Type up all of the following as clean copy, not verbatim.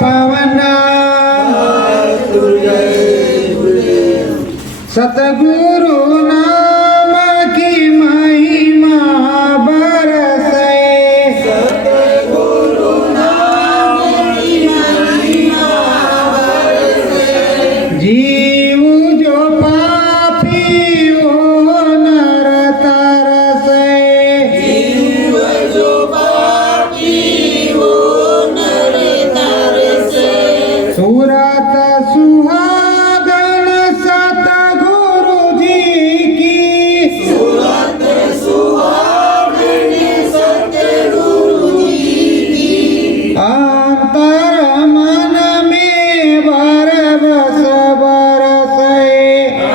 पवना सतगुरु नाम की महिमा बरसे सतगुरु नाम की महिमा बरसे जीव जो पापी वो नर तरसे जीव जो पापी वो नर तरसे सूरत सुहागन सतगुरु जी की सूरत सुहागन सतगुरु जी की अंतर मन में बरबस बरसे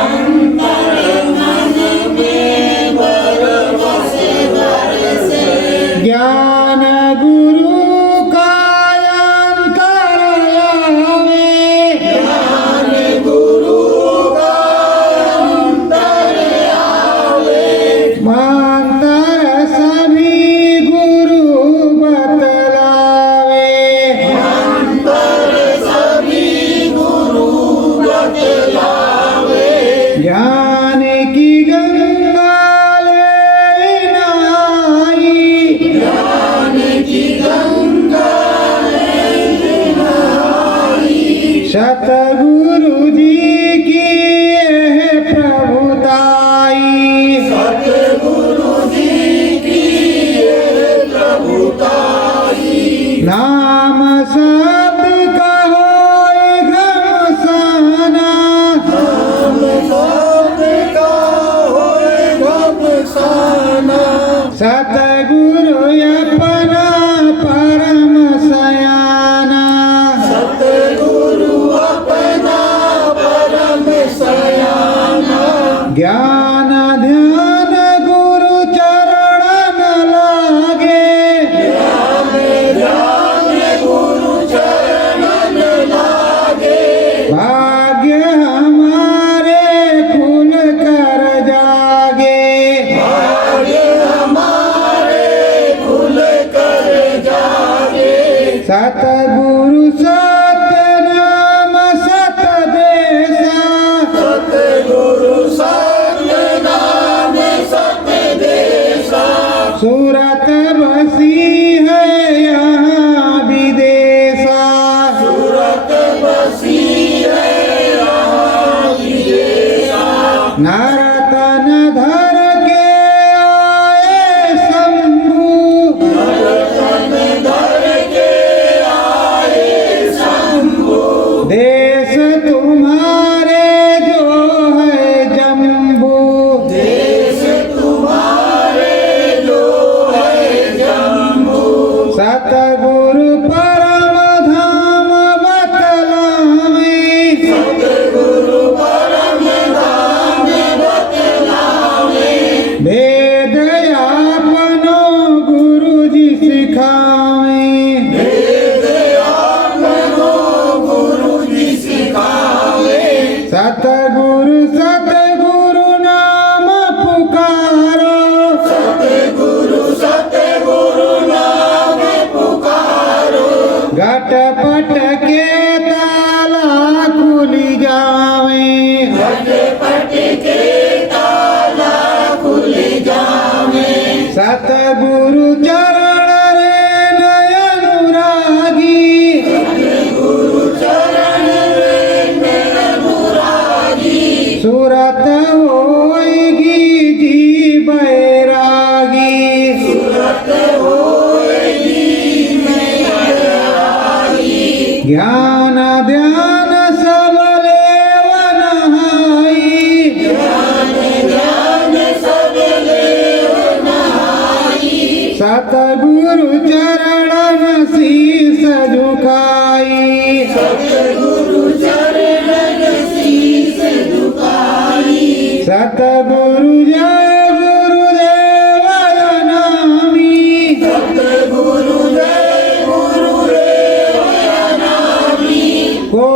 अंतर मन में बरबस बरसे ज्ञान गुरु का अंतरयामी ज्ञान गुरु का अंतर आवे मंत्र सभी गुरु बतलावे अंतर सभी गुरु बतलावे ज्ञान की गंगा ले नहाई ज्ञान की गंगा में नहाई सतगुरु जी की यह प्रभुताई सतगुरु जी की ये प्रभुताई नाम शब्द का होए घमसाना नाम शब्द का होए घमसाना सतगुरु अपना परम सयाना सतगुरु अपना परम सयाना ज्ञान ध्यान गुरु चरण लागे ध्यान ध्यान गुरु चरण लागे भाग्य हमारे खुल कर जागे भाग्य हमारे खुल कर जागे सतगुरु सतनाम सतदेशा सतगुरु सत्य नाम सत्य देशा सूरत बसी है यहाँ विदेशा सूरत बसी है यहाँ विदेशा नरतन धर के आए शंभु नरतन धर के आए शंभु देश तुम्हारे जो है जम्बू देश तुम्हारे जो है जम्बू सतगुरु परम धाम बतलावे सतगुरु परम धाम बतलावे वेद आपनो गुरु जी सिखावे वेद आपनो गुरु जी सिखावे सतगुरु सतगुरु नाम पुकारो सतगुरु नाम पुकारो घटपट के ताला खुली जावे घटपट के ताला खुल जावे सतगुरु चरण रे नयनुरागी गुरु चरण में अनुरागी सूरत होएगी जी बैरागी सूरत होएगी बैरागी ज्ञान ध्यान सब लेव नहाई ध्यान ध्यान सब लेव नहाई सतगुरु चरण शीस झुकाई सतगुरु चरण शीस झुकाई सतगुरु जय गुरुदेव नामी सतगुरु जय गुरुदेव नामी को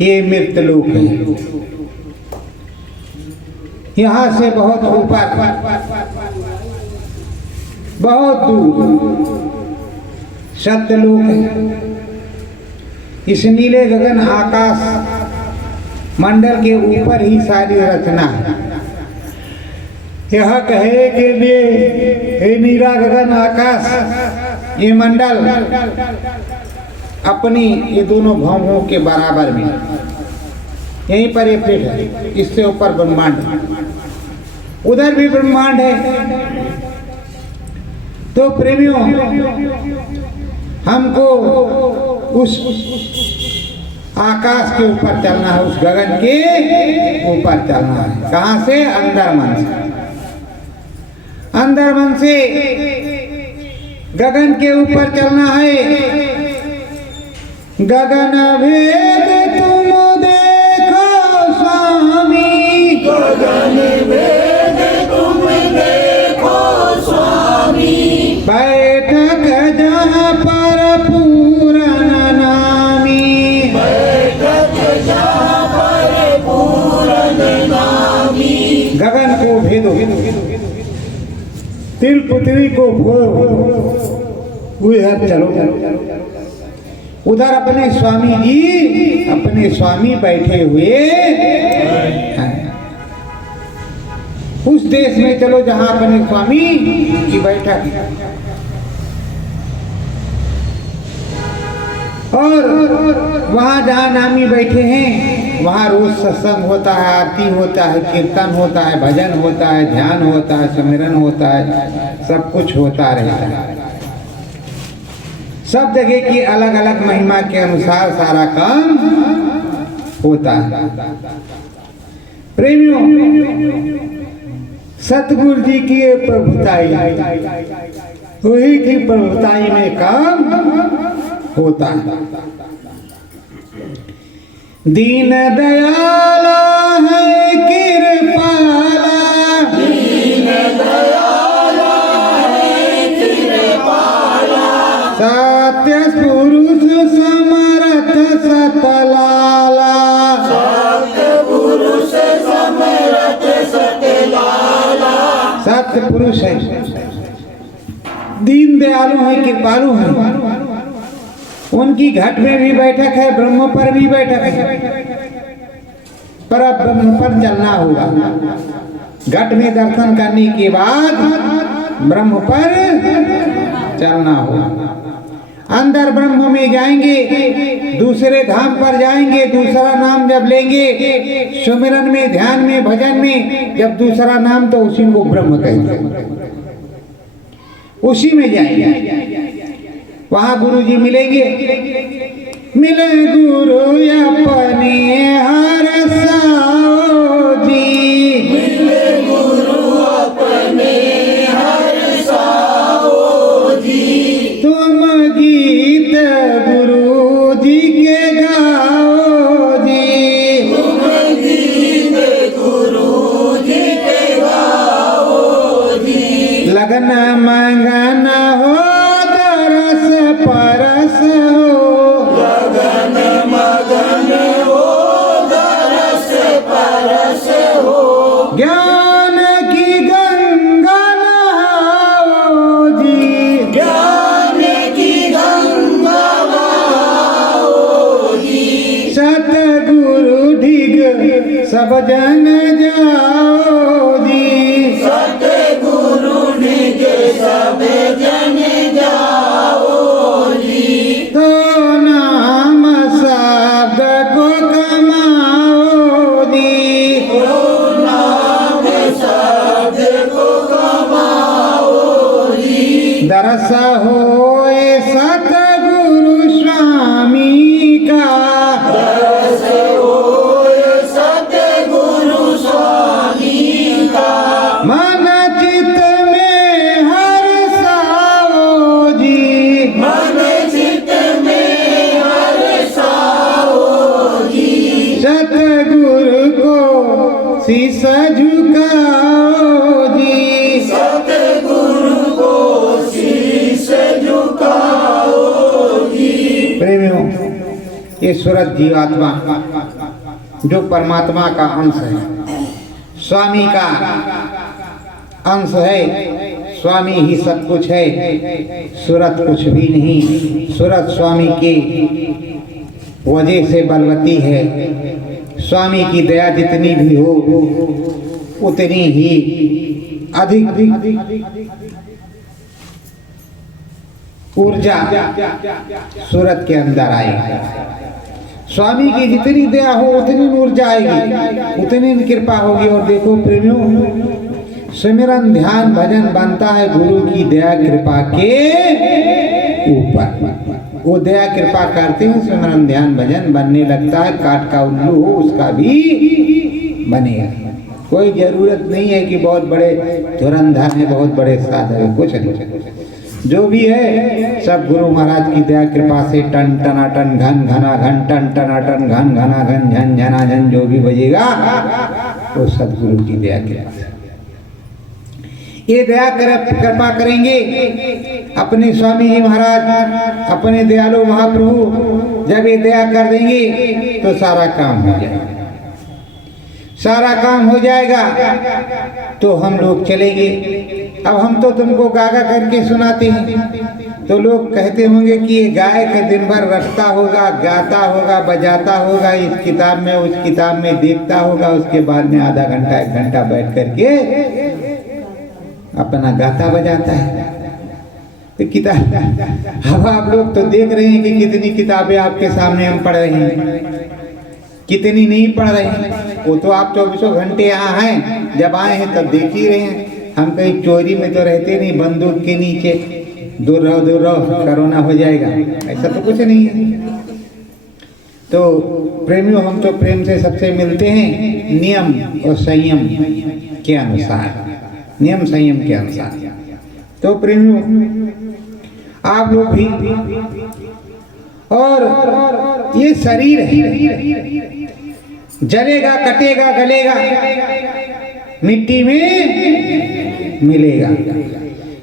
ये मृतलोक है। यहाँ से बहुत ऊपर, बहुत दूर सत्यलोक है। इस नीले गगन आकाश मंडल के ऊपर ही सारी रचना है। यह कहे के लिए हे नीला गगन आकाश ये मंडल अपनी ये दोनों भौहों के बराबर में यहीं पर ये फिट है। इससे ऊपर ब्रह्मांड है, उधर भी ब्रह्मांड है। तो प्रेमियों हमको उस आकाश के ऊपर चलना है, उस गगन के ऊपर चलना है। कहाँ से? अंदर मन से। अंदर मन से गगन के ऊपर चलना है। गगन भेद तुम देखो स्वामी, गगन भेद तुम देखो स्वामी, बैठक जहाँ पर पूरन नामी, बैठक जहाँ पर पूरन नामी। गगन को भेदो, तिल पृथ्वी को उधर चलो। उधर अपने स्वामी जी, अपने स्वामी बैठे हुए हैं। उस देश में चलो जहां अपने स्वामी की बैठक है। और वहां जहां नामी बैठे हैं वहां रोज सत्संग होता है, आरती होता है, कीर्तन होता है, भजन होता है, ध्यान होता है, सिमरन होता है, सब कुछ होता रहता है। सब जगह की अलग अलग महिमा के अनुसार सारा काम होता है। प्रेमियों सतगुरु जी की प्रभुताई, वही की प्रभुताई में काम होता है। दीन दयाला है कृपाला, दीन दयाला है कृपाला, सत्य पुरुष समरथ सतलाला, सत्य पुरुष समरथ सतलाला। सत्य पुरुष है, दीन दयालु है, कृपालु है। उनकी घट में भी बैठक है, ब्रह्म पर भी बैठक है, पर अब ब्रह्म पर चलना होगा। घट में दर्शन करने के बाद ब्रह्म पर चलना होगा। अंदर ब्रह्म में जाएंगे, दूसरे धाम पर जाएंगे, दूसरा नाम जब लेंगे, सुमिरन में, ध्यान में, भजन में, जब दूसरा नाम तो उसी को ब्रह्म कहेंगे, उसी में जाएंगे। वहां गुरु जी मिलेंगे, मिले गुरु अपने हर साओ जी, मिले गुरु अपने हर साओ जी, तुम गीत गुरु जी के गाओ जी, तुम गीत गुरु जी के गाओ जी। लगन मंगन हो परस हो, गगन मगन हो दरस परस हो, ज्ञान की गंगा नहाओ जी, ज्ञान की गंगा बहाओ जी। सतगुरु ढिग सब जन जाओ जी, सतगुरु ढिग सब जन जाओ जी। तो नाम शब्द को कमाओ जी, तो नाम शब्द को कमाओ जी। दरस होए सतगुरु स्वामी का, दरस होए सतगुरु स्वामी का, मन चित में हर साओ जी, मन चित में हर साओ जी। सतगुरु को शीश झुकाओ जी, सतगुरु को शीश झुकाओ ये सूरत जीवात्मा जो परमात्मा का अंश है, स्वामी का अंश है, स्वामी ही सब कुछ है, सूरत कुछ भी नहीं। सूरत स्वामी की वजह से बलवती है। स्वामी की दया जितनी भी हो उतनी ही अधिक ऊर्जा सूरत के अंदर आएगी। स्वामी की जितनी दया हो उतनी ऊर्जा आएगी, उतनी कृपा होगी। और देखो प्रेमियों, सिमरन ध्यान भजन बनता है गुरु की दया कृपा के ऊपर। वो दया कृपा करते हैं, सिमरन ध्यान भजन बनने लगता है। काट का उल्लू हो उसका भी बनेगा। कोई जरूरत नहीं है कि बहुत बड़े धुरंधर है, बहुत बड़े साधु है, कुछ नहीं। जो भी है सब गुरु महाराज की दया कृपा से टन टनाटन घन घना घन टन टनाटन घन घना घन झन झना झन जो भी बजेगा वो सदगुरु की दया कृपा से। ये दया कृपा करेंगे अपने स्वामी जी महाराज, अपने दयालु महाप्रभु जब ये दया कर देंगे तो सारा काम हो जाएगा। सारा काम हो जाएगा तो हम लोग चलेंगे। अब हम तो तुमको गागा करके सुनाते हैं, तो लोग कहते होंगे कि ये गायक दिन भर रटता होगा, गाता होगा, बजाता होगा, इस किताब में उस किताब में देखता होगा, उसके बाद में आधा घंटा 1 घंटा बैठ करके अपना गाता बजाता है। तो किताब, अब आप लोग तो देख रहे हैं कि कितनी किताबें आपके सामने हम पढ़ रहे हैं, कितनी नहीं पढ़ रहे हैं। वो तो आप 24 घंटे यहाँ हैं, जब आए हैं तब देख ही रहे हैं। हम कहीं चोरी में तो रहते नहीं, बंदूक के नीचे दूर रहो कोरोना हो जाएगा, ऐसा तो कुछ नहीं है। तो प्रेमियों, हम तो प्रेम से सबसे मिलते हैं नियम और संयम के अनुसार, नियम संयम के अनुसार। तो प्रेमियों आप लोग भी, और ये शरीर है, जलेगा, कटेगा, गलेगा, मिट्टी में मिलेगा।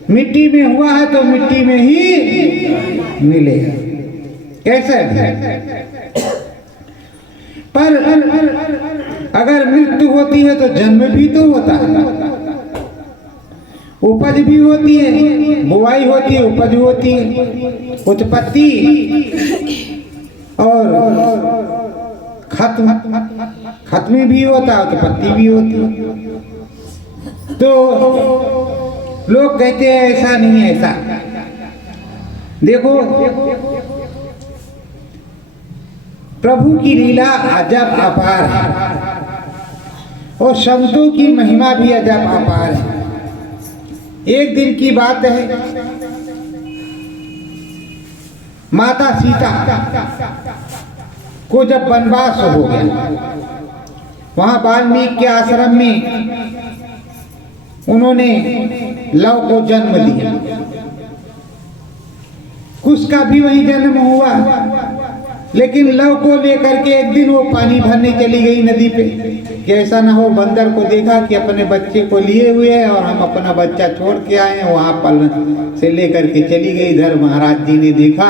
मिट्टी में हुआ है तो मिट्टी में ही मिलेगा। कैसे? पर अगर मृत्यु होती है तो जन्म भी तो होता है, उपज भी होती है, बुआई होती है, उपज होती है, उत्पत्ति और खत्म भी होता है, उत्पत्ति भी होती है। तो लोग कहते हैं ऐसा नहीं है, ऐसा देखो प्रभु की लीला अजब अपार है और संतों की महिमा भी अजब अपार है। एक दिन की बात है, माता सीता को जब वनवास हो गया, वहां वाल्मीकि के आश्रम में उन्होंने लव को जन्म दिया। कुश का भी वही जन्म हुआ, लेकिन लव को लेकर के एक दिन वो पानी भरने चली गई नदी पे कि ऐसा ना हो बंदर को देखा कि अपने बच्चे को लिए हुए है और हम अपना बच्चा छोड़ के आए हैं, वहां पल से लेकर के चली गई। इधर महाराज जी ने देखा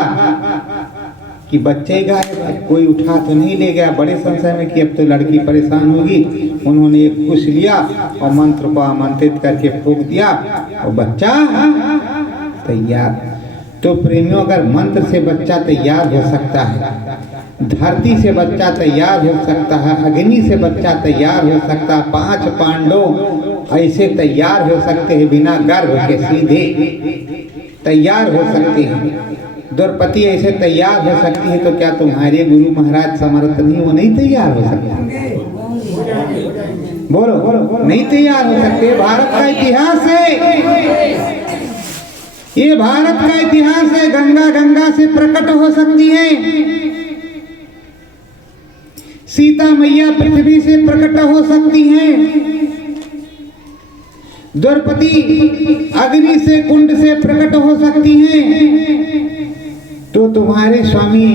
कि बच्चे गायब, कोई उठा तो नहीं ले गया। बड़े संशय में कि अब तो लड़की परेशान होगी। उन्होंने एक कुश लिया और मंत्र को आमंत्रित करके फूंक दिया और बच्चा तैयार। तो प्रेमियों, अगर मंत्र से बच्चा तैयार हो सकता है, धरती से बच्चा तैयार हो सकता है, अग्नि से बच्चा तैयार हो सकता है, 5 पांडव ऐसे तैयार हो सकते हैं, बिना गर्भ के सीधे तैयार हो सकते हैं, द्रौपदी ऐसे तैयार हो सकती है, तो क्या तुम्हारे गुरु महाराज समर्थ नहीं, वो नहीं तैयार हो सकते? बोलो बोलो, नहीं तैयार हो सकते। भारत का इतिहास है, ये भारत का इतिहास है। गंगा गंगा से प्रकट हो सकती है, सीता मैया पृथ्वी से प्रकट हो सकती हैं, द्रौपदी अग्नि से कुंड से प्रकट हो सकती हैं। तो तुम्हारे स्वामी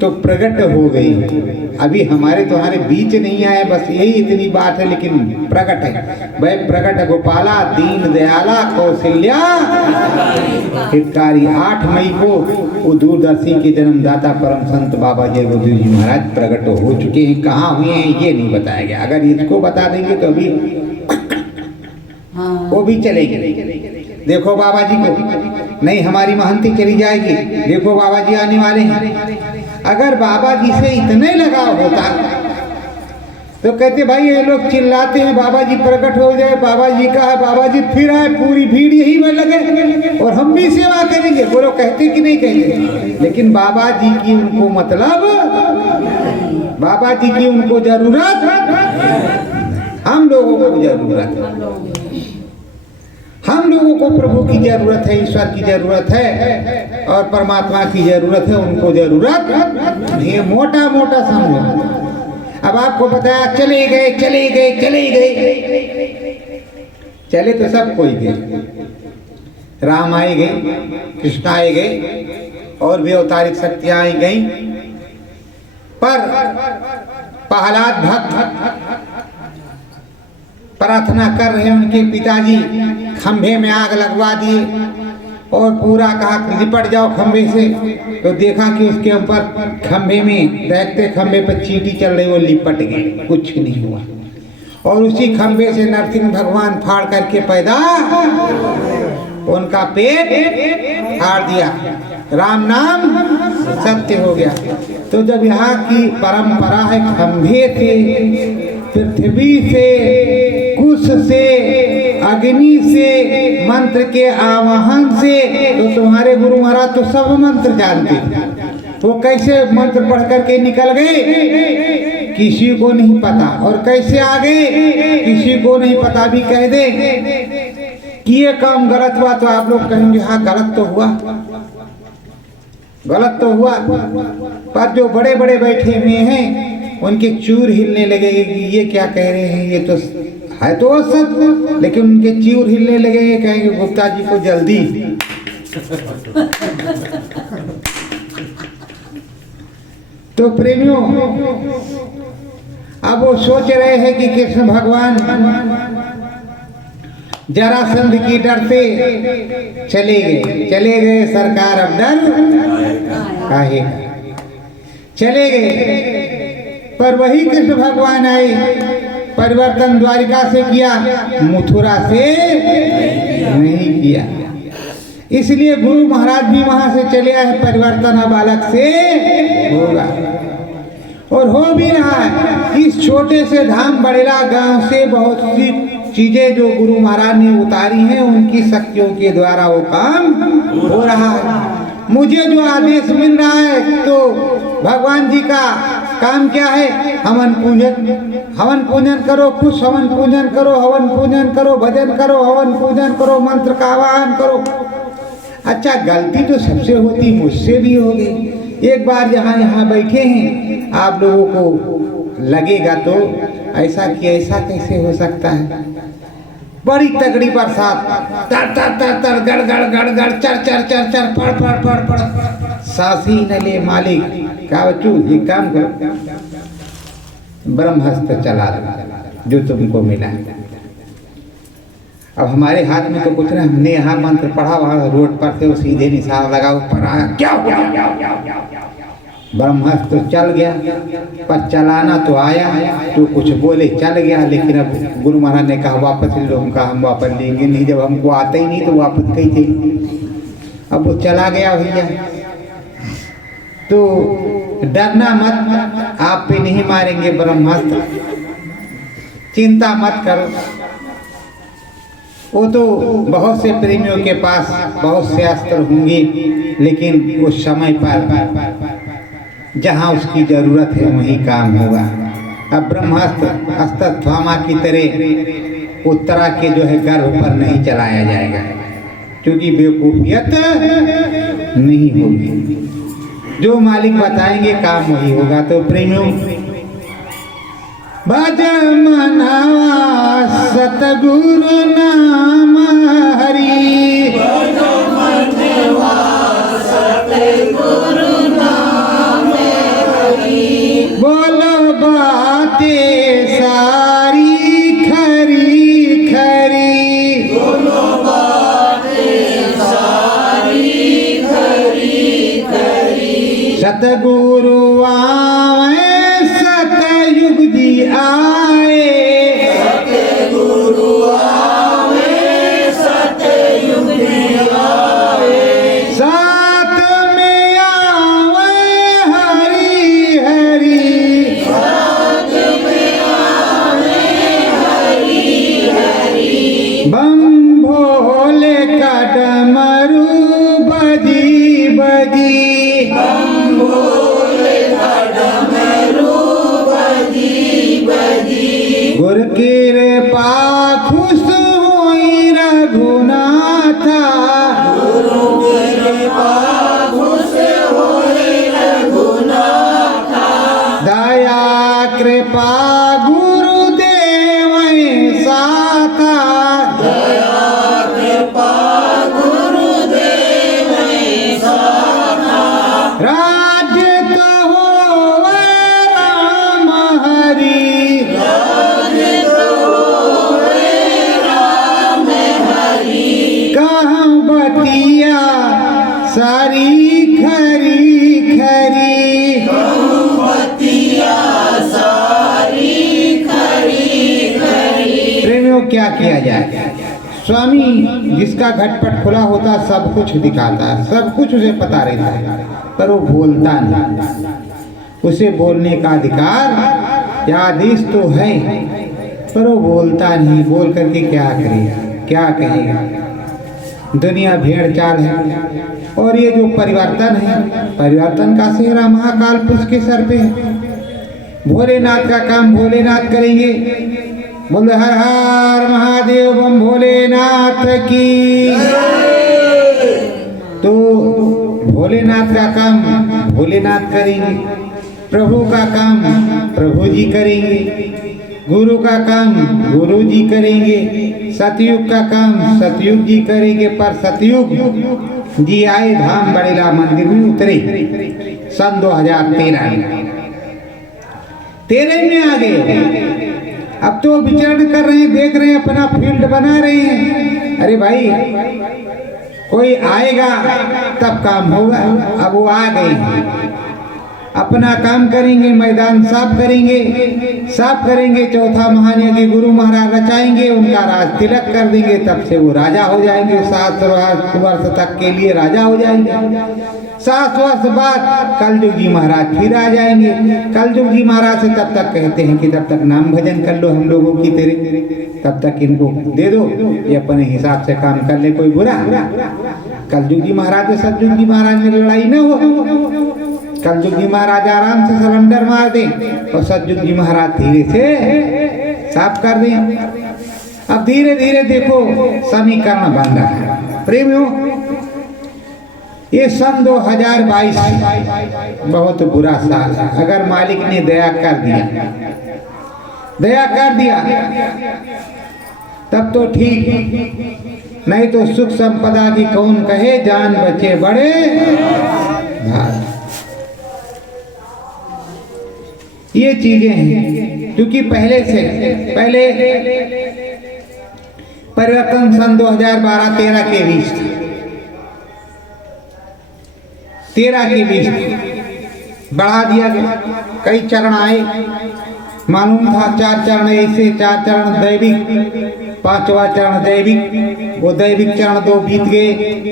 तो प्रकट हो गई। अभी हमारे तुम्हारे बीच नहीं आए, बस यही इतनी बात है, लेकिन प्रकट है। वह प्रकट गोपाला दीन दयाला कौशल्या हितकारी। 8 मई को वो दूरदर्शी के जन्मदाता परम संत बाबा जय बुद्धू जी महाराज प्रकट हो चुके हैं। कहाँ हुए हैं ये नहीं बताया गया। अगर इसको बता देंगे तो अभी वो भी चलेगी। देखो बाबा जी को, नहीं हमारी महंती चली जाएगी, देखो बाबा जी आने वाले हैं। अगर बाबा जी से इतने लगाव होता तो कहते भाई ये लोग चिल्लाते हैं बाबा जी प्रकट हो जाए, बाबा जी का है, बाबा जी फिर आए, पूरी भीड़ यही में लगे और हम भी सेवा करेंगे। वो लोग कहते कि नहीं कहते, लेकिन बाबा जी की उनको मतलब, बाबा जी की उनको जरूरत, हम लोगों को जरूरत है। हम लोगों को प्रभु की जरूरत है, ईश्वर की जरूरत है और परमात्मा की जरूरत है, उनको जरूरत नहीं। मोटा मोटा समझो। अब आपको बताया चले गए चले गए चले गए, चले तो सब कोई गए। राम आए गए, कृष्ण आए गए और भी अवतारिक शक्तियां आई गई, पर प्रहलाद भक्त प्रार्थना कर रहे, उनके पिताजी खंभे में आग लगवा दिए और पूरा कहा लिपट जाओ खंभे से। तो देखा कि उसके ऊपर खंभे में, देखते खंभे पर चींटी चल रही, वो लिपट गए, कुछ नहीं हुआ। और उसी खंभे से नरसिंह भगवान फाड़ करके पैदा, उनका पेट फाड़ दिया, राम नाम सत्य हो गया। तो जब यहाँ की परंपरा है खंभे से, पृथ्वी से, कुश से, अग्नि से, मंत्र के आवाहन से, तो तुम्हारे गुरु महाराज तो सब मंत्र जानते। वो कैसे मंत्र पढ़ करके निकल गए किसी को नहीं पता, और कैसे आ गए किसी को नहीं पता। भी कह दे कि ये काम गलत हुआ तो आप लोग कहेंगे हाँ गलत तो हुआ, गलत तो हुआ। पर जो बड़े बड़े बैठे हुए हैं उनके चूर हिलने लगे, ये क्या कह रहे हैं, ये तो है तो सच, लेकिन उनके चूर हिलने लगे, कहेंगे गुप्ता जी को जल्दी। तो प्रेमियों, अब वो सोच रहे हैं कि कृष्ण भगवान जरासंध की डर से चले गए सरकार, अब डर काहे चले गए। पर वही कृष्ण भगवान आए, परिवर्तन द्वारिका से किया, मथुरा से नहीं किया। इसलिए गुरु महाराज भी वहां से चले आए, परिवर्तन अब अलग से होगा और हो भी रहा है। इस छोटे से धाम बड़ेला गांव से बहुत सी चीजें जो गुरु महाराज ने उतारी हैं, उनकी शक्तियों के द्वारा वो काम हो रहा है। मुझे जो आदेश मिल रहा है तो भगवान जी का काम क्या है, हवन पूजन करो, कुछ हवन पूजन करो, हवन पूजन करो, भजन करो, हवन पूजन करो, मंत्र का आवाहन करो। अच्छा, गलती तो सबसे होती, मुझसे भी हो गई। एक बार यहाँ बैठे हैं, आप लोगों को लगेगा तो ऐसा कि ऐसा कैसे हो सकता है। बड़ी तगड़ी बरसात, तर तर तर तर, गड़ गड़ गड़ गड़, चर चर चर चर, पड़ पड़ पड़ पड़, सासी न ले मालिक। कहा बच्चू ये काम करो, ब्रह्मास्त्र चला जो तुमको मिला। अब हमारे हाथ में तो कुछ नहीं, हमने यहाँ मंत्र पढ़ा, वहां रोड पर से वो सीधे निशान लगा, ऊपर आया, क्या हुआ, ब्रह्मास्त्र चल गया। पर चलाना तो आया, तो कुछ बोले चल गया, लेकिन अब गुरु महाराज ने कहा वापस ले लो। हम कहा हम वापस लेंगे नहीं, जब हमको आता ही नहीं तो वापस कहीं थे। अब वो चला गया भैया। तो डरना मत, आप पे नहीं मारेंगे ब्रह्मास्त्र, चिंता मत करो। वो तो बहुत से प्रेमियों के पास बहुत से अस्त्र होंगे, लेकिन उस समय पर जहाँ उसकी जरूरत है वहीं काम होगा। अब ब्रह्मास्त्र अस्त्र थामा की तरह उत्तरा के जो है गर्भ पर नहीं चलाया जाएगा, क्योंकि बेवकूफियत नहीं होगी। जो मालिक बताएंगे काम वही होगा। तो प्रेमियों, भज मनावा सतगुरु नाम हरि, भज मनवा सतगुरु नाम सतगुरु आए सतयुग जी आए, सतगुरु आवे सतयुग आवे, साथ में आवे हरि हरि, साथ में आवे हरि हरि, बम भोले का डमरू बजी बजी, बम भोले का डमरू बजी बजी, गुर कृपा खुश हुई रघुनाथा, गुरु कृपा खुश होए रघुनाथा, दया कृपा गुरुदेव साथा, दया कृपा गुरुदेव साथा, राज्य तो होवे राम हरि, कहूँ बतिया सारी खरी खरी, बतिया सारी खरी खरी, प्रेमियों क्या किया जाए। स्वामी जिसका घटपट खुला होता सब कुछ दिखाता, सब कुछ उसे पता रहता है, पर वो बोलता नहीं। उसे बोलने का अधिकार या आदेश तो है, पर वो बोलता नहीं। बोल करके क्या करेगा, क्या कहेगा। दुनिया भेड़ चाल है, और ये जो परिवर्तन है, परिवर्तन का सेहरा महाकाल पुरुष के सर पे है। भोलेनाथ का काम भोलेनाथ करेंगे। बोले हर हर महादेव बम भोलेनाथ की। तो भोलेनाथ का काम भोलेनाथ करेंगे, प्रभु का काम प्रभु जी करेंगे, गुरु का काम गुरु जी करेंगे, सतयुग का काम सतयुग जी करेंगे। पर सतयुग जी आए धाम बड़ेला मंदिर में उतरे सन 2013 में आ गए। अब तो विचरण कर रहे हैं, देख रहे हैं, अपना फील्ड बना रहे हैं। अरे भाई कोई आएगा तब काम होगा। अब वो आ गए, अपना काम करेंगे, मैदान साफ करेंगे, साफ करेंगे। चौथा महायज्ञ गुरु महाराज रचाएंगे, उनका राज तिलक कर देंगे, तब से वो राजा हो जाएंगे। 7 वर्ष तक के लिए राजा हो जाएंगे। 7 वर्ष बाद कलयुग जी महाराज फिर आ जाएंगे। कलयुग जी महाराज से तब तक कहते हैं कि तब तक नाम भजन कर लो हम लोगों की तेरे, तब तक इनको दे दो, ये अपने हिसाब से काम कर ले, कोई बुरा। कलयुग जी महाराज और सतयुग जी महाराज में लड़ाई न हो। कलयुग जी महाराज आराम से सिलेंडर मार दें और सतयुग जी महाराज धीरे से साफ कर दें। अब धीरे धीरे देखो समीकरण बन रहा है। प्रेमियों, ये सन 2022 बहुत बुरा साल है। अगर मालिक ने दया कर दिया तब तो ठीक, नहीं तो सुख संपदा की कौन कहे, जान बचे बड़े भाग। ये चीजें हैं क्योंकि पहले परिवर्तन सन 2012-13 के बीच था। 13 के बीच बढ़ा दिया गया, कई चरण आए। मालूम था 4 चरण ऐसे, 4 चरण दैविक, 5वां चरण दैविक। वो दैविक चरण 2 बीत गए।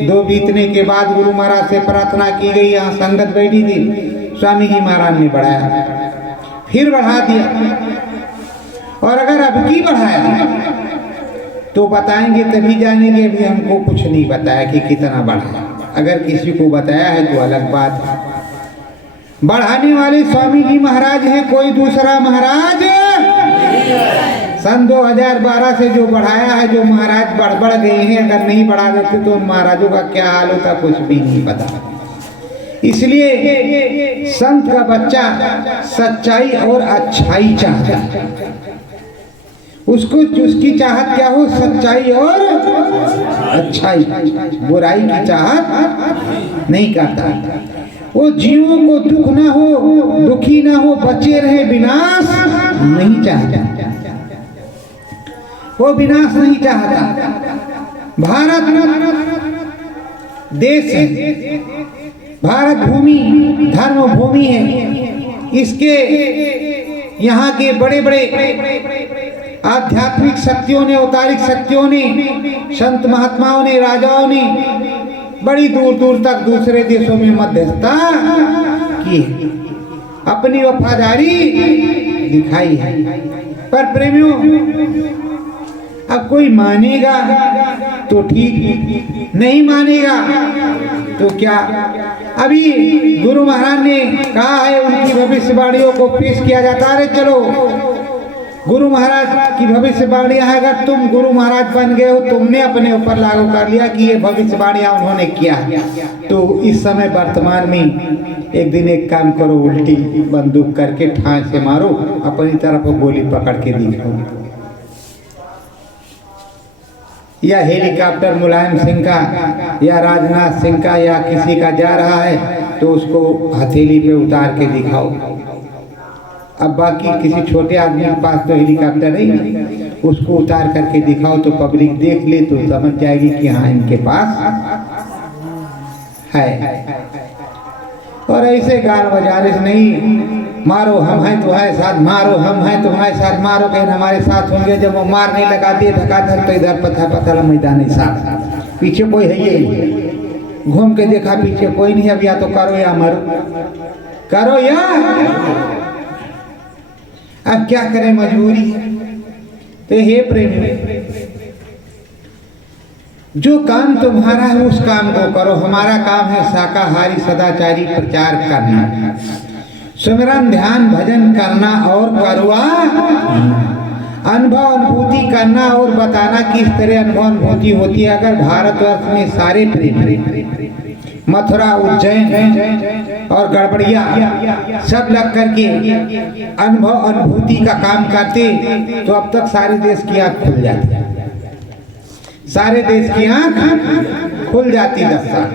2 बीतने के बाद गुरु महाराज से प्रार्थना की गई, यहाँ संगत बैठी थी, स्वामी जी महाराज ने बढ़ाया, फिर बढ़ा दिया। और अगर अब की बढ़ाया तो बताएंगे तभी जानेंगे। अभी हमको कुछ नहीं बताया कि कितना बढ़ा। अगर किसी को बताया है तो अलग बात है। बढ़ाने वाले स्वामी जी महाराज है, कोई दूसरा महाराज। सन 2012 से जो बढ़ाया है, जो महाराज बढ़ गए हैं, अगर नहीं बढ़ा देते तो उन महाराजों का क्या हाल होता कुछ भी नहीं पता। इसलिए संत का बच्चा सच्चाई और अच्छाई चाहता है। उसको उसकी चाहत क्या हो, सच्चाई और अच्छाई, बुराई की चाहत नहीं करता। वो जीवों को दुख ना हो, दुखी ना हो, बचे रहे, विनाश नहीं चाहता। वो विनाश नहीं चाहता। भारत देश है, भारत भूमि धर्म भूमि है। इसके यहाँ के बड़े बड़े आध्यात्मिक शक्तियों ने, अवतारिक शक्तियों ने, संत महात्माओं ने, राजाओं ने बड़ी दूर दूर तक दूसरे देशों में मध्यस्थता की है, अपनी वफादारी दिखाई है। पर प्रेमियों, अब कोई मानेगा तो ठीक, नहीं मानेगा तो क्या। अभी गुरु महाराज ने कहा है, उनकी भविष्यवाणियों को पेश किया जाता है। चलो, गुरु महाराज की भविष्यवाणियां है, अगर तुम गुरु महाराज बन गए हो, तुमने अपने ऊपर लागू कर लिया कि ये भविष्यवाणियां उन्होंने किया है, तो इस समय वर्तमान में एक दिन एक काम करो, उल्टी बंदूक करके ठास से मारो, अपनी तरफ गोली पकड़ के दिखाओ। या हेलीकॉप्टर मुलायम सिंह का या राजनाथ सिंह का या किसी का जा रहा है तो उसको हथेली पे उतार के दिखाओ। अब बाकी किसी छोटे आदमी के पास तो हेलीकॉप्टर नहीं, उसको उतार करके दिखाओ तो पब्लिक देख ले तो समझ जाएगी कि हाँ इनके पास है। और ऐसे गान बजाने से नहीं, मारो हम हैं तुम्हारे साथ, मारो हम हैं तुम्हारे साथ, मारो कहीं हमारे साथ होंगे। जब वो मारने लगा दिए धक्का-धक तो इधर पता मैदान साथ, पीछे कोई है ये, घूम के देखा पीछे कोई नहीं। अब या तो करो या मरो, करो या, अब क्या करें, मजबूरी है। तो हे प्रेमी, जो काम तुम्हारा है उस काम को करो। हमारा काम है शाकाहारी सदाचारी प्रचार करना, सुमिरन ध्यान भजन करना और करुआ अनुभव अनुभूति करना और बताना किस तरह अनुभव अनुभूति होती है। अगर भारतवर्ष में सारे प्रेमी मथुरा, उज्जैन और गड़बड़िया सब लग करके अनुभव अनुभूति का काम करते तो अब तक सारे देश की आंख खुल जाती, सारे देश की आंख खुल जाती 10 साल,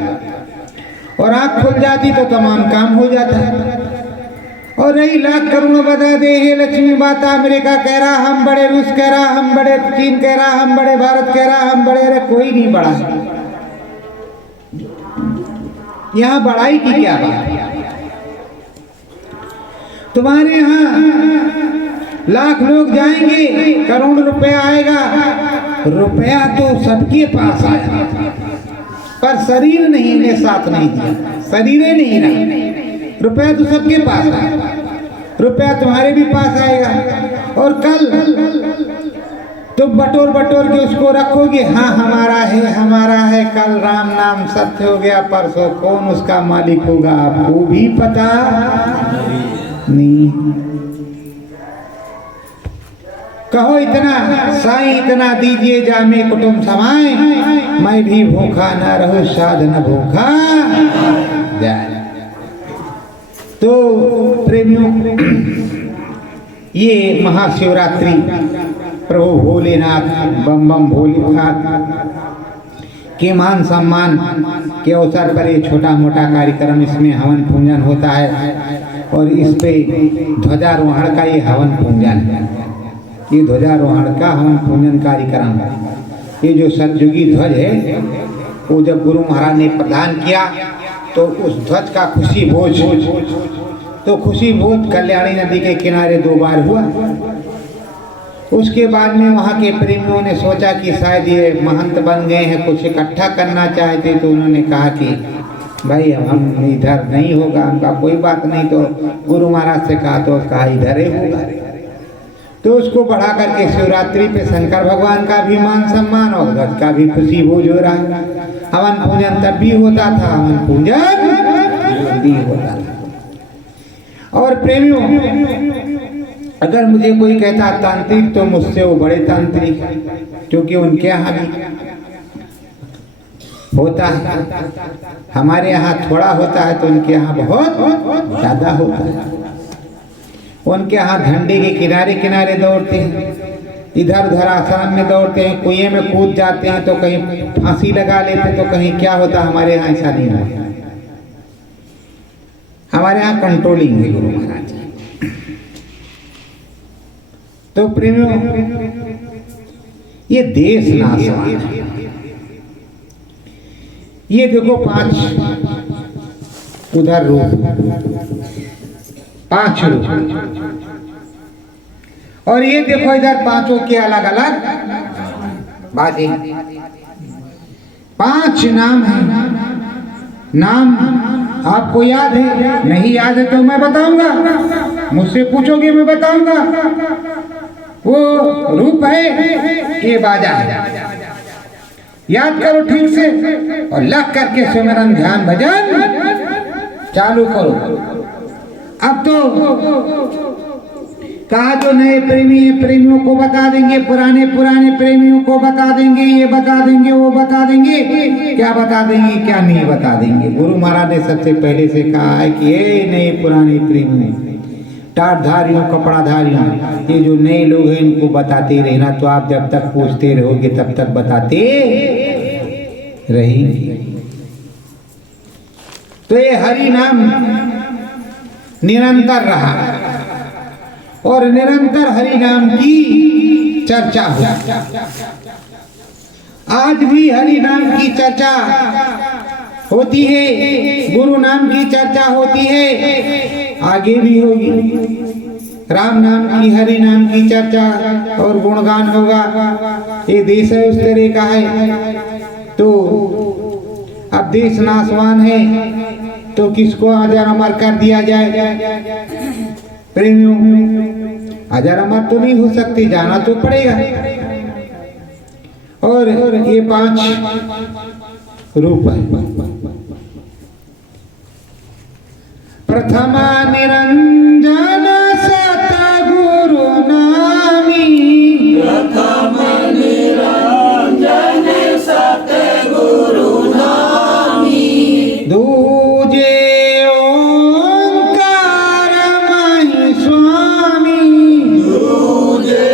और आंख खुल जाती तो तमाम काम हो जाता है। और रही लाख करोड़ बता दे ये लक्ष्मी माता, अमेरिका कह रहा हम बड़े, रूस कह रहा हम बड़े, चीन कह रहा हम बड़े, भारत कह रहा हम बड़े, अरे कोई नहीं बड़ा है। यहाँ बड़ाई की क्या बात है। तुम्हारे यहाँ लाख लोग जाएंगे, करोड़ रुपया आएगा, रुपया तो सबके पास आया, पर शरीर नहीं ने साथ नहीं दिया, शरीर नहीं रहा। रुपया तो सबके पास आएगा, रुपया तुम्हारे भी पास आएगा। और कल तुम बटोर बटोर के उसको रखोगे, हाँ हमारा है हमारा है। कल राम नाम सत्य हो गया, परसों कौन उसका मालिक होगा आपको भी पता नहीं। कहो इतना साईं इतना दीजिए जामे कुटुंब समाए, मैं भी भूखा न रहूं साध न भूखा जाए। तो प्रेमियों, ये महाशिवरात्रि प्रभु भोलेनाथ बम बम भोलेनाथ के मान सम्मान के अवसर पर ये छोटा मोटा कार्यक्रम, इसमें हवन पूजन होता है। और इस पे ध्वजारोहण का ये हवन पूजन है, ये ध्वजारोहण का हवन पूजन कार्यक्रम है। ये जो सतयुगी ध्वज है वो जब गुरु महाराज ने प्रदान किया तो उस ध्वज का खुशी भोज, तो खुशी भोज कल्याणी नदी के किनारे 2 बार हुआ। उसके बाद में वहाँ के प्रेमियों ने सोचा कि शायद ये महंत बन गए हैं, कुछ इकट्ठा करना चाहते, तो उन्होंने कहा कि भाई हम इधर नहीं होगा, उनका कोई बात नहीं। तो गुरु महाराज से कहा तो कहा इधर ही होगा। तो उसको बढ़ा करके शिवरात्रि पे शंकर भगवान का भी मान सम्मान और ध्वज का भी खुशी भोज हो रहा है। हवन पूजन तब भी होता था, हवन पूजन भी होता था। और प्रेमियों, अगर मुझे कोई कहता तांत्रिक तो मुझसे वो बड़े तांत्रिक, क्योंकि उनके यहाँ भी होता है। हमारे यहाँ थोड़ा होता है तो उनके यहाँ बहुत ज्यादा होता है। उनके यहाँ झंडे के किनारे किनारे दौड़ते हैं, इधर उधर आश्रम में दौड़ते हैं, कुएं में कूद जाते हैं, तो कहीं फांसी लगा लेते तो कहीं क्या होता। हमारे यहाँ ऐसा नहीं होता, हमारे यहाँ कंट्रोलिंग है गुरु महाराज। तो प्रेमियों, ये देश नाशवान है। ये देखो 5 उधर रूप, 5 रूप। और ये देखो इधर पांचों के अलग अलग बातें, 5 नाम है। नाम आपको याद है? नहीं याद है तो मैं बताऊंगा, मुझसे पूछोगे मैं बताऊंगा। वो रूप है, ये बाजा है। याद करो ठीक से और लग करके सिमरन ध्यान भजन चालू करो। अब तो कहा जो नए प्रेमी है प्रेमियों को बता देंगे, पुराने प्रेमियों को बता देंगे, ये बता देंगे वो बता देंगे। क्या बता देंगे क्या नहीं बता देंगे। गुरु महाराज ने सबसे पहले से कहा है कि ये नए पुराने प्रेमी, टाटधारियों, कपड़ाधारियों, ये जो नए लोग हैं इनको बताते रहना। तो आप जब तक पूछते रहोगे तब तक बताते रहेंगे। तो ये हरि नाम निरंतर रहा और निरंतर हरि नाम की चर्चा हो। आज भी हरि नाम की चर्चा होती है, गुरु नाम की चर्चा होती है, आगे भी होगी। राम नाम की, हरि नाम की चर्चा और गुणगान होगा। ये देश है उस तरह का है। तो अब देश नाशवान है तो किसको अजर अमर कर दिया जाए? प्रेमियों, अजर अमर तो नहीं हो सकते, जाना तो पड़ेगा। और ये 5 रूप है। प्रथमा निरंजन सतगुरु नामी, प्रथम निरंजन सतगुरु नामी, दूजे ओंकार महि स्वामी, दूजे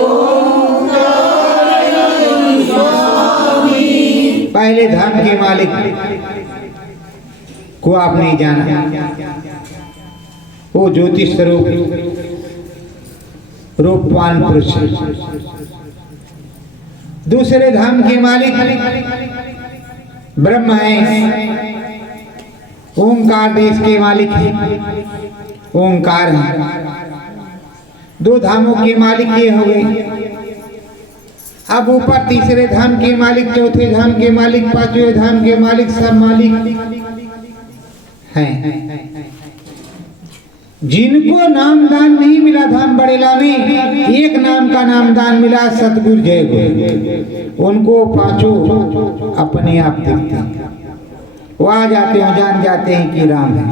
ओंकार महि स्वामी। पहले धाम के मालिक को आप नहीं जाना, वो ज्योतिष स्वरूप रूपवान पुरुष। दूसरे धाम के मालिक ब्रह्म है, ओंकार देश के मालिक है, ओंकार है। 2 धामों के मालिक ये हो गए। अब ऊपर तीसरे धाम के मालिक, चौथे धाम के मालिक, 5वें धाम के मालिक, सब मालिक हैं। जिनको नामदान नहीं मिला धाम बड़ेला में, एक नाम का नामदान मिला सतगुरु जय गुरु, उनको 5 अपने आप दिखते हैं। वो आ जाते हैं, जान जाते हैं कि राम है,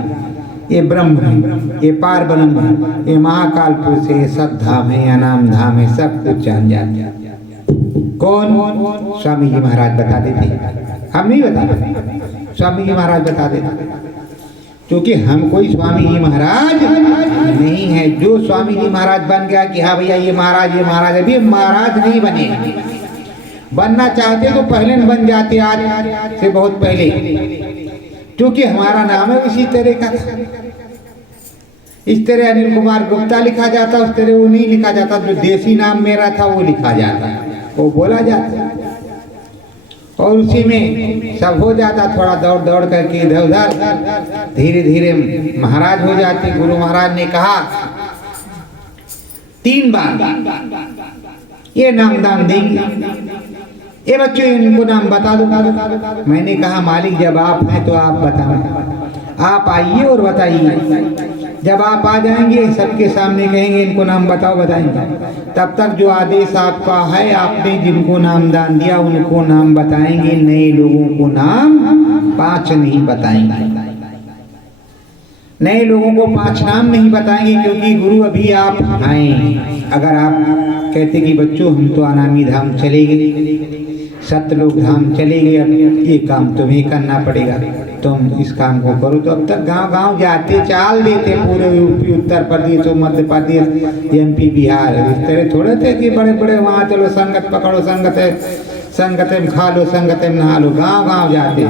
ये ब्रह्म है, ये पार ब्रह्म है, ये महाकाल पुरुष है, ये सतधाम है, अनाम धाम है, सब कुछ जान जाते हैं। कौन? स्वामी जी महाराज बता देते, हम नहीं बताते, स्वामी जी महाराज बता देते। क्योंकि हम कोई स्वामी जी महाराज नहीं है। जो स्वामी जी महाराज बन गया कि हाँ भैया ये महाराज अभी महाराज नहीं बने। बनना चाहते तो पहले न बन जाते, आज से बहुत पहले। क्योंकि हमारा नाम है इसी तरह का था। इस तरह अनिल कुमार गुप्ता लिखा जाता, उस तरह वो नहीं लिखा जाता। जो देसी नाम मेरा था वो लिखा जाता, वो बोला जाता, और उसी में सब हो जाता। थोड़ा दौड़ दौड़ करके इधर उधर धीरे धीरे महाराज हो जाते। गुरु महाराज ने कहा 3 बार ये नामदान देंगे। ये बच्चों इनको नाम बता दो। मैंने कहा मालिक जब आप हैं तो आप बताओ, आप आइए और बताइए। जब आप आ जाएंगे सबके सामने कहेंगे इनको नाम बताओ, बताएंगे। तब तक जो आदेश आपका है, आपने जिनको नाम दान दिया उनको नाम बताएंगे, नए लोगों को नाम 5 नहीं बताएंगे। नए लोगों को 5 नाम नहीं बताएंगे, क्योंकि गुरु अभी आप हैं। अगर आप कहते कि बच्चों हम तो अनामी धाम चले गए, सतलोक धाम चले गए, अब ये काम तुम्हें करना पड़ेगा, तुम इस काम को करो। तो अब तक गांव गांव जाते, चाल देते पूरे यूपी, उत्तर प्रदेश और मध्य प्रदेश, एमपी, बिहार। इस तरह थोड़े थे कि बड़े बड़े वहाँ चलो संगत पकड़ो, संगत में खा लो, संगत में नहा लो। गांव गांव जाते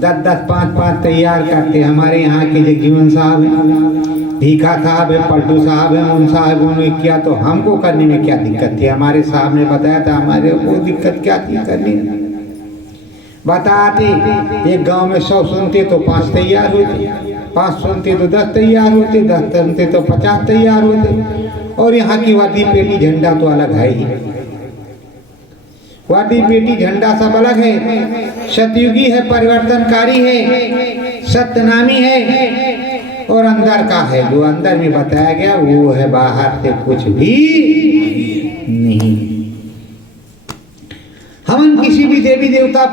10-10, 5-5 तैयार करते। हमारे यहाँ के जगजीवन साहब हैं, भीखा साहब है, पलटू साहब है, उन साहब ने किया तो हमको करने में क्या दिक्कत थी? हमारे साहब ने बताया था, हमारे को दिक्कत क्या थी करने में? बताते एक गांव में 100 सुनते तो 5 तैयार होते। 5 सुनते तो 10 तैयार होते, 10 सुनते तो 50 तैयार होते। और यहाँ की वादी पेटी झंडा तो अलग है ही। वादी पेटी झंडा सब अलग है। सतयुगी है, परिवर्तनकारी है, सत्यनामी है और अंदर का है। जो अंदर में बताया गया वो है, बाहर से कुछ भी नहीं। हवन किसी भी देवी देवता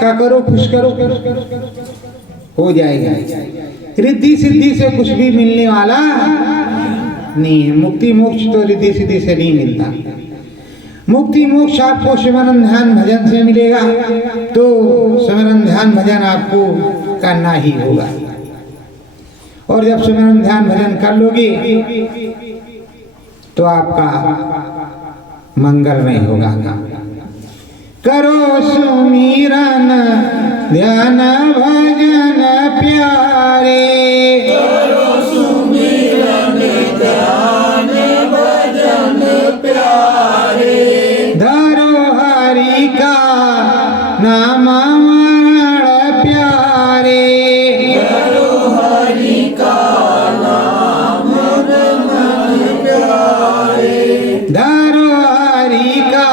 का करो, खुश करो, हो जाएगा। रिद्धि सिद्धि से कुछ भी मिलने वाला नहीं है। मुक्ति मोक्ष तो रिद्धि सिद्धि से नहीं मिलता। मुक्ति मोक्ष आपको स्मरण ध्यान भजन से मिलेगा, तो स्मरण ध्यान भजन आपको करना ही होगा। और जब स्मरण ध्यान भजन कर लोगे तो आपका मंगल नहीं होगा। करो सुमिरन ध्यान भजन प्यारे, करो सुमिरन ध्यान भजन प्यारे, धरो हरि का नाम मरण प्यारे, धरो हरि का नाम रमन प्यारे, धरो हरि का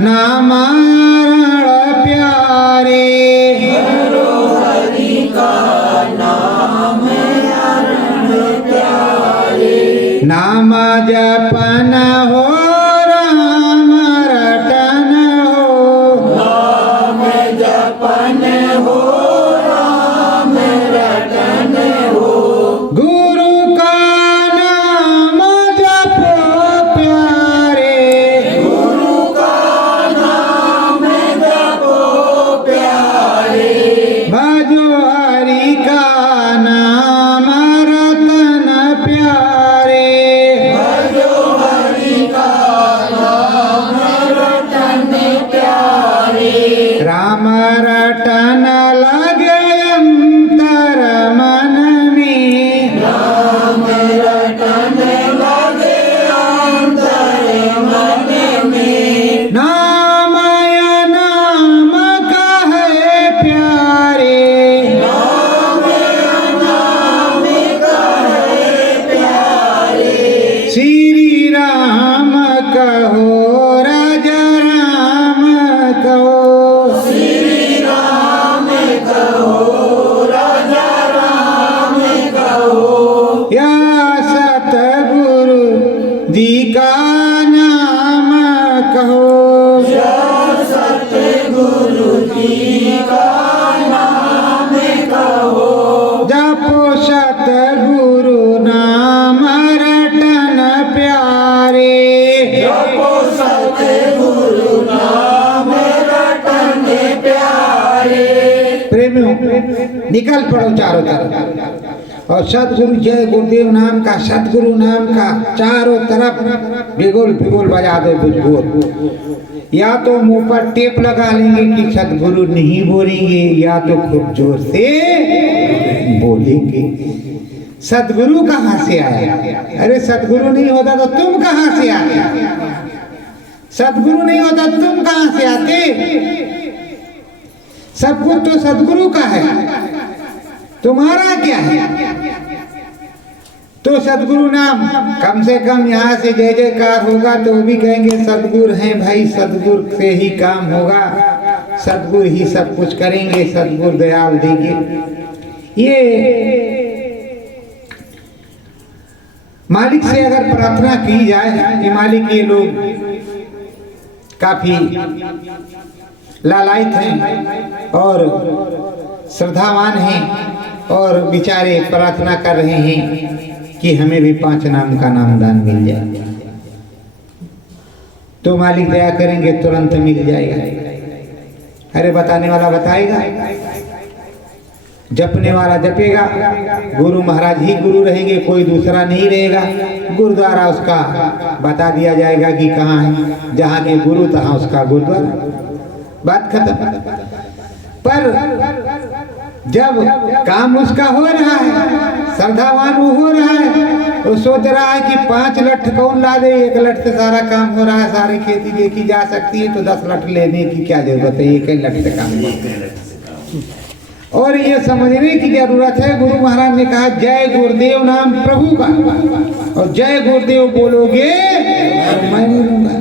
नाम मरण प्यारे, धरो हरि का नाम रमन प्यारे, नाम जपन हो राम रटन हो, नाम जपन हो राम रटन हो, गुरु का नाम जपो प्यारे, गुरु का नाम जपो प्यारे, भजो हरि का नाम रतन प्यारे, भजो हरि का नाम रटन प्यारे, राम रटन लगे अंतर मन में, राम रटन लगे अंतर मन में, नामय नाम कहे प्यारे, नाम नाम कहे प्यारे, श्री राम कहो राजा राम कहो, श्री राम कहो राजा राम कहो, या सतगुरु जी का नाम कहो, सतगुरु जी का नाम कहो, जपो सतगुरु नाम रटन प्यारे, जपो सतगुरु नाम रटन प्यारे, प्रेमियों निकल पड़ो चारों तरफ और सतगुरु जय गुरुदेव नाम का, सतगुरु नाम का चारों तरफ बिगुल बिगुल बजा दो बुझबुल। या तो मुंह पर टेप लगा लेंगे कि सतगुरु नहीं बोलेंगे, या तो खूब जोर से बोलेंगे। सतगुरु कहाँ से आया? अरे सतगुरु नहीं होता तो तुम कहाँ से आते? सतगुरु नहीं होता तुम कहाँ से आते? सब कुछ तो सतगुरु का है, तुम्हारा क्या है? तो सतगुरु नाम कम से कम यहाँ से जय जयकार होगा तो वो भी कहेंगे सतगुरु हैं भाई, सतगुरु से ही काम होगा, सतगुरु ही सब कुछ करेंगे, सतगुरु दयाल देंगे। ये मालिक से अगर प्रार्थना की जाए कि मालिक ये लोग काफी लालायित हैं और श्रद्धावान हैं और बेचारे प्रार्थना कर रहे हैं कि हमें भी 5 नाम का नामदान मिल जाए, तो मालिक दया करेंगे तुरंत मिल जाएगा। अरे बताने वाला बताएगा, जपने वाला जपेगा, गुरु महाराज ही गुरु रहेंगे, कोई दूसरा नहीं रहेगा। गुरुद्वारा उसका बता दिया जाएगा कि कहाँ है, जहाँ के गुरु तहाँ उसका गुरुद्वारा, बात खत्म। पर जब काम उसका हो रहा है, श्रद्धावान वो हो रहा है, वो सोच रहा है कि 5 लठ कौन ला दे, 1 लठ से सारा काम हो रहा है, सारी खेती देखी जा सकती है, तो 10 लठ लेने की क्या जरूरत है, 1 लठ से काम और ये समझने की जरूरत है, गुरु महाराज ने कहा जय गुरुदेव नाम प्रभु का, और जय गुरुदेव बोलोगे तो मैं मिलूंगा।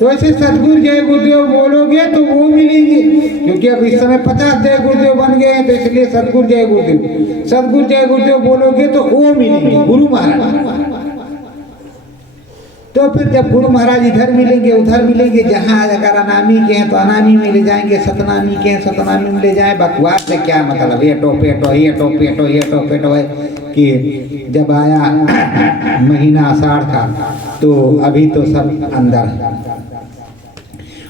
तो ऐसे सतगुरु जय गुरुदेव बोलोगे तो वो मिलेंगे, क्योंकि अब इस समय 50 जय गुरुदेव बन गए हैं, तो इसलिए सतगुरु जय गुरुदेव बोलोगे तो वो मिलेंगे गुरु महाराज। तो फिर जब गुरु महाराज इधर मिलेंगे उधर मिलेंगे, जहाँ अगर अनामी के हैं तो अनामी में ले जाएंगे, सतनामी के हैं सतनामी में ले जाए। बकवास से क्या मतलब, ये टोपेटो है कि जब आया महीना आषाढ़ का तो अभी तो सब अंदर है,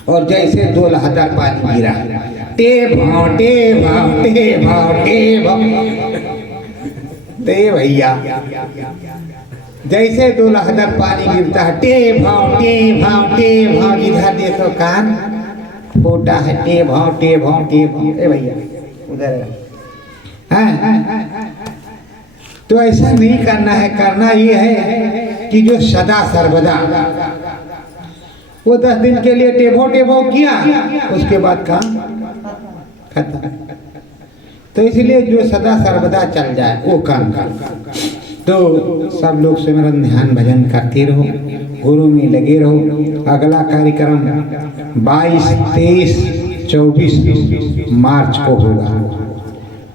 और जैसे 2 लहर पानी गिरा, टे भैया, जैसे 2 लहर पानी गिरता है, टे भाव इधर देखो कान फूटा है, टे भाव ए भैया उधर है। तो ऐसा नहीं करना है, करना ये है कि जो सदा सर्वदा वो 10 दिन के लिए टेभो किया, उसके बाद काम खत्म। तो इसलिए जो सदा सर्वदा चल जाए वो काम कर। तो सब लोग सिमरन ध्यान भजन करते रहो, गुरु में लगे रहो। अगला कार्यक्रम 22, 23, 24 मार्च को होगा।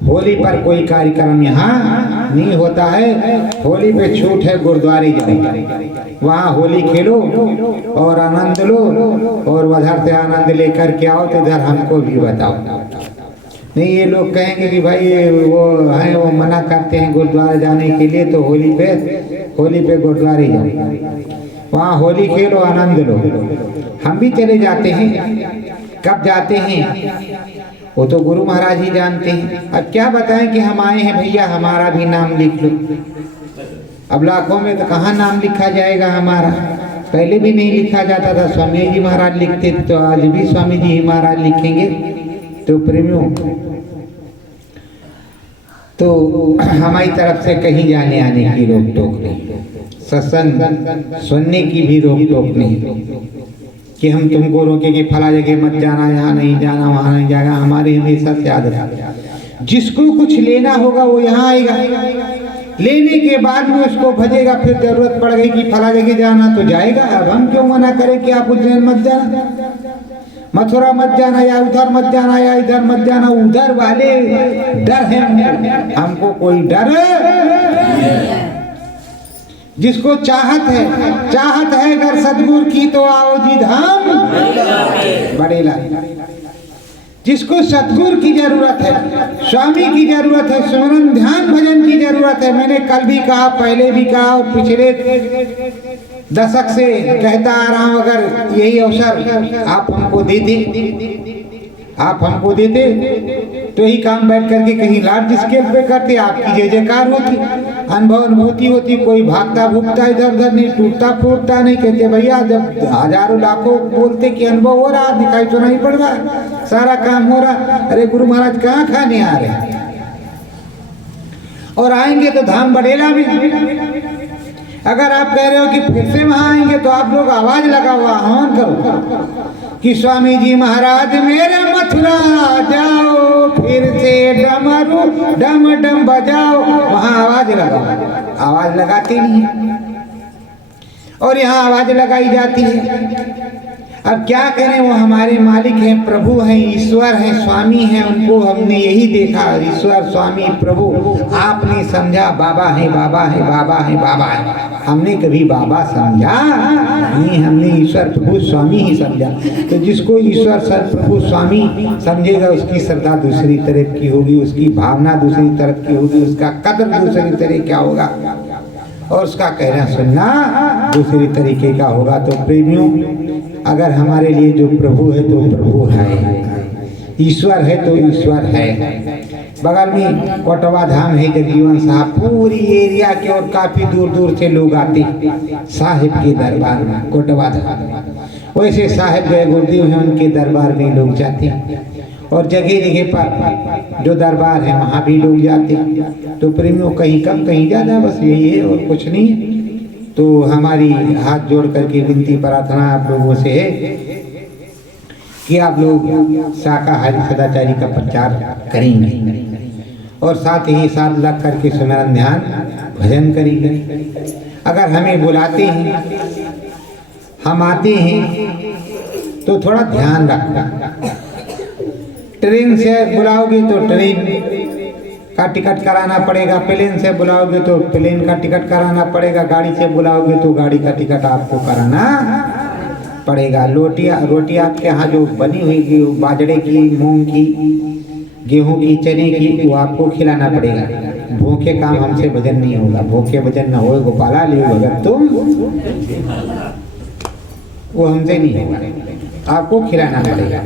होली पर कोई कार्यक्रम यहाँ नहीं होता है। होली पे छूट है, गुरुद्वारे जाओ, वहाँ होली खेलो और आनंद लो, और उधर से आनंद लेकर के आओ तो इधर हमको भी बताओ। नहीं ये लोग कहेंगे कि भाई वो हैं, वो मना करते हैं गुरुद्वारे जाने के लिए, तो होली पे गुरुद्वारे जाओ, वहाँ होली खेलो आनंद लो। हम भी चले जाते हैं, कब जाते हैं वो तो गुरु महाराज ही जानते हैं। अब क्या बताएं कि हम आए हैं भैया, हमारा भी नाम लिख लो। अब लाखों में तो कहाँ नाम लिखा जाएगा हमारा, पहले भी नहीं लिखा जाता था, स्वामी जी महाराज लिखते थे, तो आज भी स्वामी जी महाराज लिखेंगे। तो प्रेमियों, तो हमारी तरफ से कहीं जाने आने की रोक टोक नहीं, सत्संग सुनने की भी रोक टोक नहीं कि हम तुमको रोके कि फला जगह मत जाना, यहाँ नहीं जाना, वहाँ नहीं जाना। हमारे हमेशा से याद रखा, जिसको कुछ लेना होगा वो यहाँ आएगा, लेने के बाद में उसको भजेगा, फिर जरूरत पड़ गई कि फला जगह जाना तो जाएगा। अब हम क्यों मना करें कि आप उज्जैन मत जाना, मथुरा मत जाना, या उधर मत जाना, या इधर मत जाना। उधर वाले डर है, हमको कोई डर। जिसको चाहत है अगर सतगुरु की तो आओ जी धाम बड़ेला। जिसको सतगुरु की जरूरत है, स्वामी की जरूरत है, स्मरण ध्यान भजन की जरूरत है। मैंने कल भी कहा, पहले भी कहा, और पिछले दशक से कहता आ रहा हूं, अगर यही अवसर आप हमको देते तो ही काम बैठ करके कहीं लार्ज स्केल पे करते, आपकी जय जयकार होती, अनुभूति होती। कोई भागता भूगता इधर उधर नहीं, टूटता फूटता नहीं। कहते भैया जब हजारों लाखों बोलते कि अनुभव हो रहा, दिखाई तो नहीं पड़ रहा, सारा काम हो रहा। अरे गुरु महाराज कहाँ खाने आ रहे, और आएंगे तो धाम बड़ेला में। अगर आप कह रहे हो कि फिर से वहां आएंगे, तो आप लोग आवाज लगाओ, आह्वान करो कि स्वामी जी महाराज मेरे मथुरा जाओ, फिर से डमरू डम डम बजाओ। वहां आवाज लगाओ, आवाज लगाते नहीं है, और यहाँ आवाज लगाई जाती है। अब क्या करें, वो हमारे मालिक हैं, प्रभु हैं, ईश्वर हैं, स्वामी हैं। उनको हमने यही देखा, ईश्वर स्वामी प्रभु। आपने समझा बाबा है, बाबा है, बाबा है, बाबा है। हमने कभी बाबा समझा नहीं, हमने ईश्वर प्रभु स्वामी ही समझा। तो जिसको ईश्वर प्रभु स्वामी समझेगा, उसकी श्रद्धा दूसरी तरह की होगी, उसकी भावना दूसरी तरह की होगी, उसका कदर दूसरी तरह क्या होगा, और उसका कहना सुनना दूसरी तरीके का होगा। तो प्रेमियों, अगर हमारे लिए जो प्रभु है तो प्रभु है, ईश्वर है तो ईश्वर है। बगल में कोटवा धाम है, जगजीवन साहब, पूरी एरिया के और काफी दूर दूर से लोग आते साहिब के दरबार में, कोटवा धाम। वैसे साहिब गए गुरुदेव हैं, उनके दरबार में लोग जाते, और जगह जगह पर जो दरबार है वहाँ भी लोग जाते। तो प्रेमियों, कहीं कम कहीं ज़्यादा, बस यही है और कुछ नहीं है। तो हमारी हाथ जोड़ करके विनती प्रार्थना आप लोगों से है कि आप लोग शाकाहारी सदाचारी का प्रचार करेंगे और साथ ही साथ लग करके सुमिरन ध्यान भजन करेंगे। अगर हमें बुलाते हैं, हम आते हैं तो थोड़ा ध्यान रखना। ट्रेन से बुलाओगे तो ट्रेन का टिकट कराना पड़ेगा, प्लेन से बुलाओगे तो प्लेन का टिकट कराना पड़ेगा, गाड़ी से बुलाओगे तो गाड़ी का टिकट आपको कराना पड़ेगा। रोटी आपके यहाँ जो बनी हुई बाजरे की, मूंग की, गेहूं की, चने की, वो आपको खिलाना पड़ेगा। भूखे काम हमसे भजन नहीं होगा। भूखे भजन न हो गोपाला ले अगर तुम, वो हमसे नहीं होगा, आपको खिलाना पड़ेगा।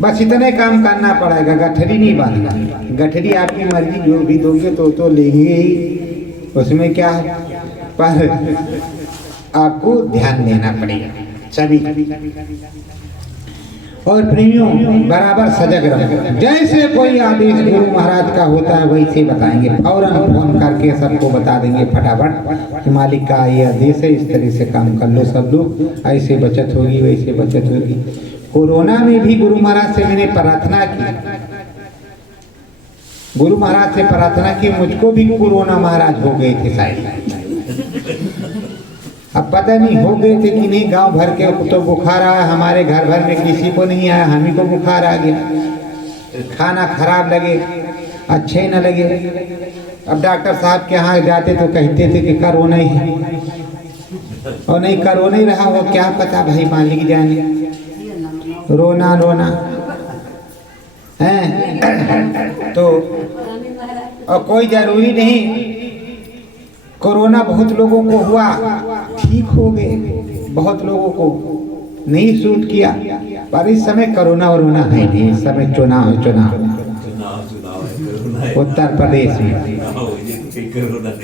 बस इतने काम करना पड़ेगा, गठरी नहीं बांधना। गठरी आपकी मर्जी, जो भी दोगे तो लेंगे ही, उसमें क्या है, पर आपको ध्यान देना पड़ेगा सभी। और प्रेमियों बराबर सजग रहो। जैसे कोई आदेश गुरु महाराज का होता है वैसे बताएंगे, फौरन फोन करके सबको बता देंगे फटाफट कि मालिक का ये आदेश है, इस तरह से काम कर लो सब लोग, ऐसे बचत होगी वैसे बचत होगी। कोरोना में भी गुरु महाराज से मैंने प्रार्थना की, गुरु महाराज से प्रार्थना की, मुझको भी कोरोना महाराज हो गए थे शायद। अब पता नहीं हो गए थे कि नहीं, गांव भर के तो बुखार आया, हमारे घर भर में किसी को नहीं आया, हम ही को बुखार आ गया। खाना खराब लगे, अच्छे न लगे। अब डॉक्टर साहब के यहाँ जाते तो कहते थे कि कोरोना ही है, और नहीं कोरोना ही रहा हो क्या पता भाई, मालिक जाने। रोना रोना है तो, और कोई जरूरी नहीं। कोरोना बहुत लोगों को हुआ, ठीक हो गए, बहुत लोगों को नहीं सूट किया। पर इस समय कोरोना वरोना है नहीं, इस समय चुनाव उत्तर प्रदेश में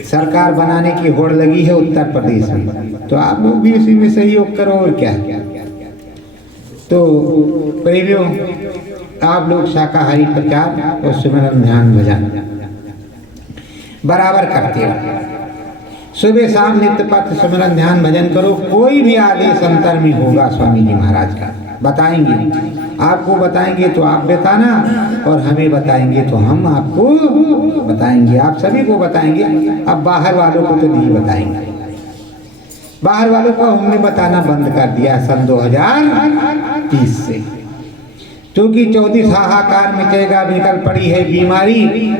सरकार बनाने की होड़ लगी है उत्तर प्रदेश में, तो आप लोग भी इसी में सहयोग करो और क्या। तो प्रेमियों आप लोग शाकाहारी प्रचार और सुमिरन ध्यान भजन बराबर करते हो। सुबह शाम नित्य पथ सुमिरन ध्यान भजन करो। कोई भी आदेश अंतर में होगा स्वामी जी महाराज का बताएंगे, आपको बताएंगे तो आप बताना, और हमें बताएंगे तो हम आपको बताएंगे, आप सभी को बताएंगे। अब बाहर वालों को तो नहीं बताएंगे, बाहर वालों को हमने बताना बंद कर दिया सन 2030 से, क्योंकि 34 हाहाकार मचेगा, निकल पड़ी है बीमारी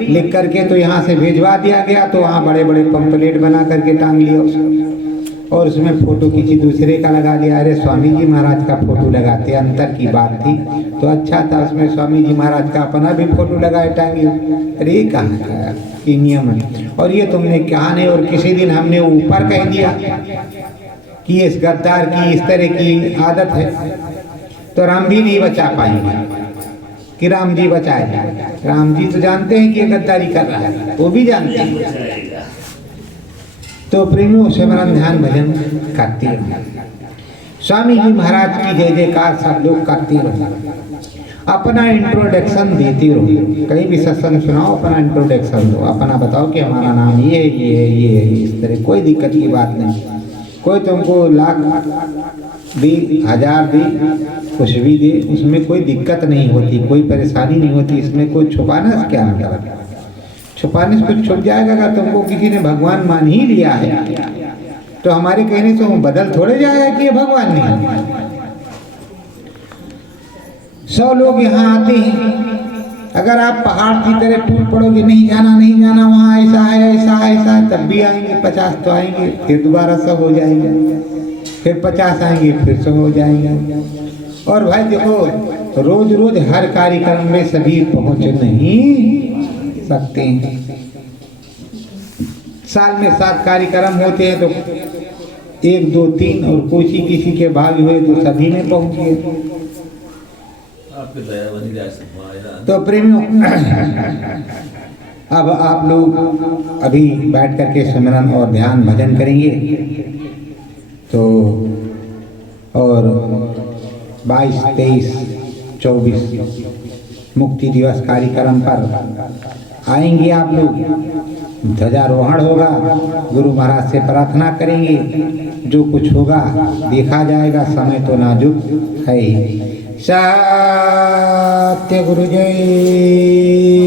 लिख करके तो यहाँ से भेजवा दिया गया। तो वहाँ बड़े बड़े पंपलेट बना करके टांग लिया उसको, और उसमें फोटो किसी दूसरे का लगा लिया। अरे स्वामी जी महाराज का फोटो लगाते, अंतर की बात थी तो अच्छा था, उसमें स्वामी जी महाराज का अपना भी फोटो लगाए टांगे। अरे कहाँ का कि नियम है, और ये तुमने कहा नहीं। और किसी दिन हमने ऊपर कह दिया कि इस गद्दार की इस तरह की आदत है, तो राम भी नहीं बचा पाएंगे कि राम जी बचाए। राम जी तो जानते हैं कि ये गद्दारी कर रहा है, वो भी जानते हैं। तो प्रेमियों सिमरन ध्यान भजन करते रहो, स्वामी जी महाराज की जय जयकार सब लोग करते रहो, अपना इंट्रोडक्शन देते रहो। कहीं भी सत्संग सुनाओ, अपना इंट्रोडक्शन दो, अपना बताओ कि हमारा नाम ये है, ये है, ये है, इस तरह। कोई दिक्कत की बात नहीं। कोई तुमको लाख दे, 1000 दे, कुछ भी दे, उसमें कोई दिक्कत नहीं होती, कोई परेशानी नहीं होती। इसमें कोई छुपाने से क्या मतलब, छुपाने से कुछ छुप जाएगा। अगर तुमको किसी ने भगवान मान ही लिया है तो हमारे कहने से बदल थोड़े जाएगा कि ये भगवान नहीं। 100 लोग यहाँ आते हैं, अगर आप पहाड़ की तरह टूट पड़ोगे, नहीं जाना नहीं जाना, वहाँ ऐसा है ऐसा है ऐसा है, तब भी आएंगे 50 तो आएंगे, फिर दोबारा 100 हो जाएंगे, फिर 50 आएंगे, फिर 100 हो जाएंगे। और भाई देखो, रोज रोज हर कार्यक्रम में सभी पहुंच नहीं सकते हैं। साल में 7 कार्यक्रम होते हैं तो 1 2 3 और किसी के भाग हुए तो सभी में पहुंचे। तो प्रेमियों अब आप लोग अभी बैठ करके सिमरन और ध्यान भजन करेंगे। तो और 22, 23, 24 मुक्ति दिवस कार्यक्रम पर आएंगे आप लोग, ध्वजारोहण होगा, गुरु महाराज से प्रार्थना करेंगे, जो कुछ होगा देखा जाएगा, समय तो नाजुक है ही। सत्य गुरु जय